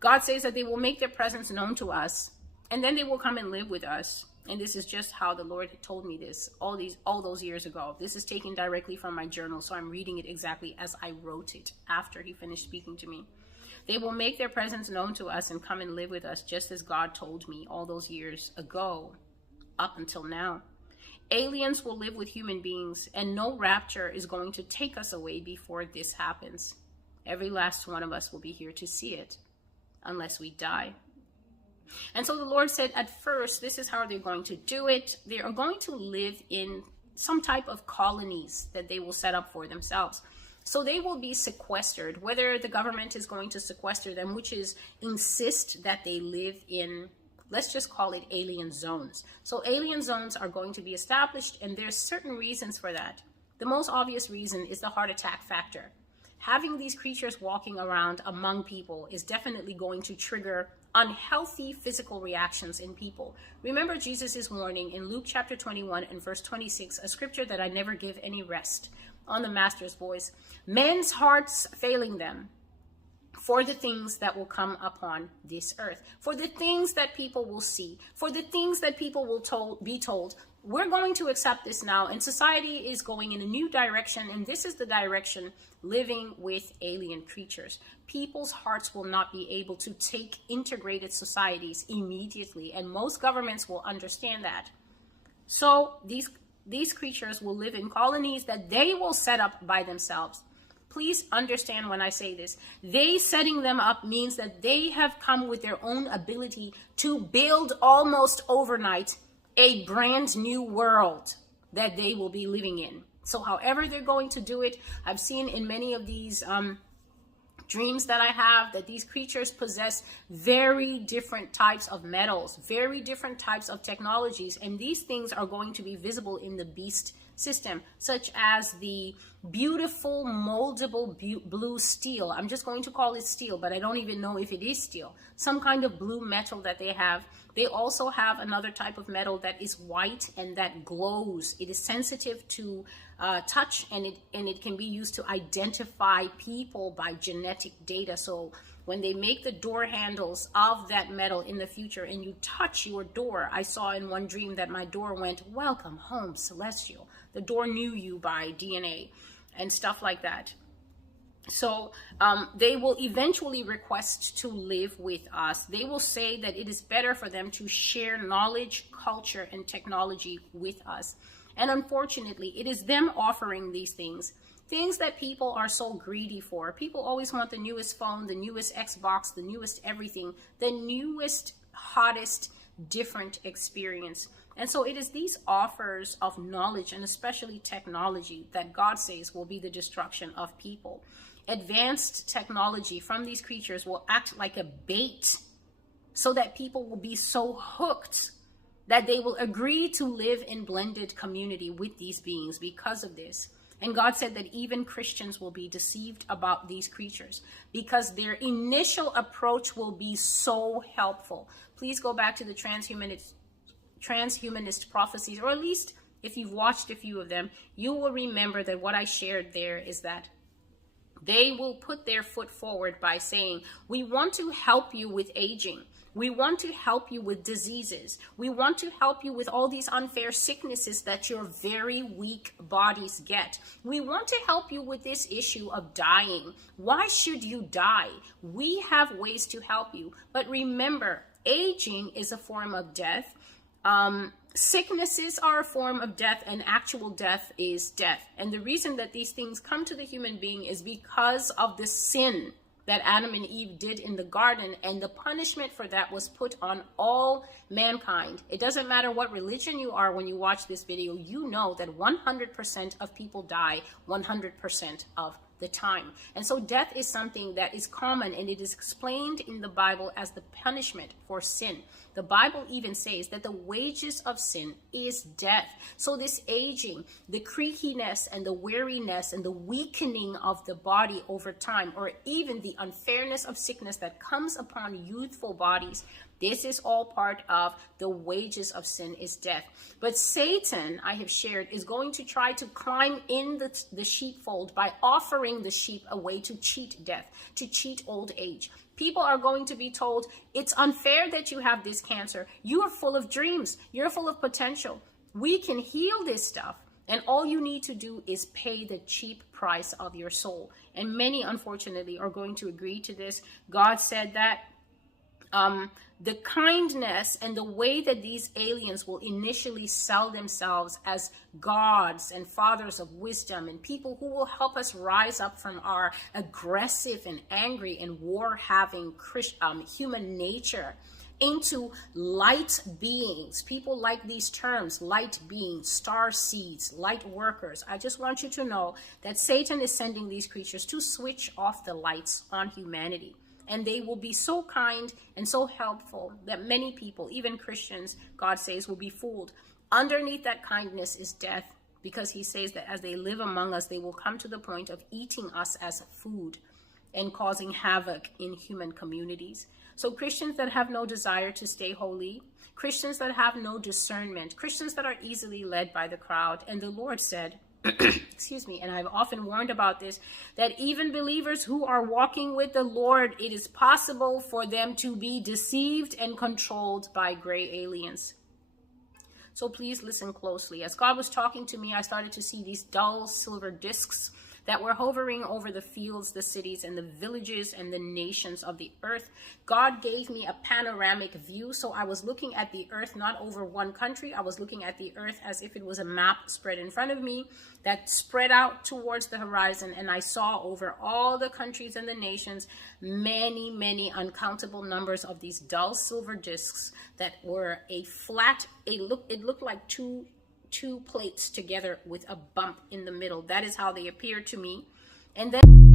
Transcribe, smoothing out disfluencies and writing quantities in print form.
God says that they will make their presence known to us, and then they will come and live with us. And this is just how the Lord told me this all those years ago. This is taken directly from my journal, so I'm reading it exactly as I wrote it after he finished speaking to me. They will make their presence known to us and come and live with us, just as God told me all those years ago, up until now. Aliens will live with human beings, and no rapture is going to take us away before this happens. Every last one of us will be here to see it, unless we die. And so the Lord said, at first, this is how they're going to do it. They are going to live in some type of colonies that they will set up for themselves. So they will be sequestered, whether the government is going to sequester them, which is insist that they live in, let's just call it alien zones. So alien zones are going to be established, and there's certain reasons for that. The most obvious reason is the heart attack factor. Having these creatures walking around among people is definitely going to trigger unhealthy physical reactions in people. Remember Jesus' warning in Luke chapter 21 and verse 26, a scripture that I never give any rest, on the Master's voice. Men's hearts failing them for the things that will come upon this earth, for the things that people will see, for the things that people will be told. We're going to accept this now, and society is going in a new direction, and this is the direction: living with alien creatures. People's hearts will not be able to take integrated societies immediately, and most governments will understand that. So these creatures will live in colonies that they will set up by themselves. Please understand when I say this. They setting them up means that they have come with their own ability to build almost overnight a brand new world that they will be living in. So however they're going to do it, I've seen in many of these dreams that I have that these creatures possess very different types of metals, very different types of technologies, and these things are going to be visible in the beast system, such as the beautiful moldable blue steel. I'm just going to call it steel, but I don't even know if it is steel. Some kind of blue metal that they have. They also have another type of metal that is white and that glows. It is sensitive to touch, and it can be used to identify people by genetic data. So when they make the door handles of that metal in the future and you touch your door, I saw in one dream that my door went, "Welcome home, Celestial." The door knew you by DNA and stuff like that. So they will eventually request to live with us. They will say that it is better for them to share knowledge, culture, and technology with us. And unfortunately, it is them offering these things that people are so greedy for. People always want the newest phone, the newest Xbox, the newest everything, the newest, hottest, different experience. And so it is these offers of knowledge, and especially technology, that God says will be the destruction of people. Advanced technology from these creatures will act like a bait so that people will be so hooked that they will agree to live in blended community with these beings because of this. And God said that even Christians will be deceived about these creatures because their initial approach will be so helpful. Please go back to the transhumanist prophecies, or at least if you've watched a few of them, you will remember that what I shared there is that they will put their foot forward by saying, we want to help you with aging. We want to help you with diseases. We want to help you with all these unfair sicknesses that your very weak bodies get. We want to help you with this issue of dying. Why should you die? We have ways to help you. But remember, aging is a form of death. Sicknesses are a form of death, and actual death is death. And the reason that these things come to the human being is because of the sin that Adam and Eve did in the garden, and the punishment for that was put on all mankind. It doesn't matter what religion you are. When you watch this video, you know that 100% of people die 100% of the time. And so death is something that is common, and it is explained in the Bible as the punishment for sin. The Bible even says that the wages of sin is death. So this aging, the creakiness and the weariness and the weakening of the body over time, or even the unfairness of sickness that comes upon youthful bodies, this is all part of the wages of sin is death. But Satan, I have shared, is going to try to climb in the sheepfold by offering the sheep a way to cheat death, to cheat old age. People are going to be told, it's unfair that you have this cancer. You are full of dreams. You're full of potential. We can heal this stuff. And all you need to do is pay the cheap price of your soul. And many, unfortunately, are going to agree to this. God said that the kindness and the way that these aliens will initially sell themselves as gods and fathers of wisdom and people who will help us rise up from our aggressive and angry and war-having human nature into light beings. People like these terms, light beings, star seeds, light workers. I just want you to know that Satan is sending these creatures to switch off the lights on humanity. And they will be so kind and so helpful that many people, even Christians, God says, will be fooled. Underneath that kindness is death, because he says that as they live among us, they will come to the point of eating us as food and causing havoc in human communities. So Christians that have no desire to stay holy, Christians that have no discernment, Christians that are easily led by the crowd. And the Lord said, excuse me, and I've often warned about this, that even believers who are walking with the Lord, it is possible for them to be deceived and controlled by gray aliens. So please listen closely. As God was talking to me, I started to see these dull silver discs that were hovering over the fields, the cities, and the villages and the nations of the earth. God gave me a panoramic view. So I was looking at the earth, not over one country. I was looking at the earth as if it was a map spread in front of me that spread out towards the horizon. And I saw over all the countries and the nations, many, many uncountable numbers of these dull silver discs that were a flat, it looked like two plates together with a bump in the middle. That is how they appeared to me. And then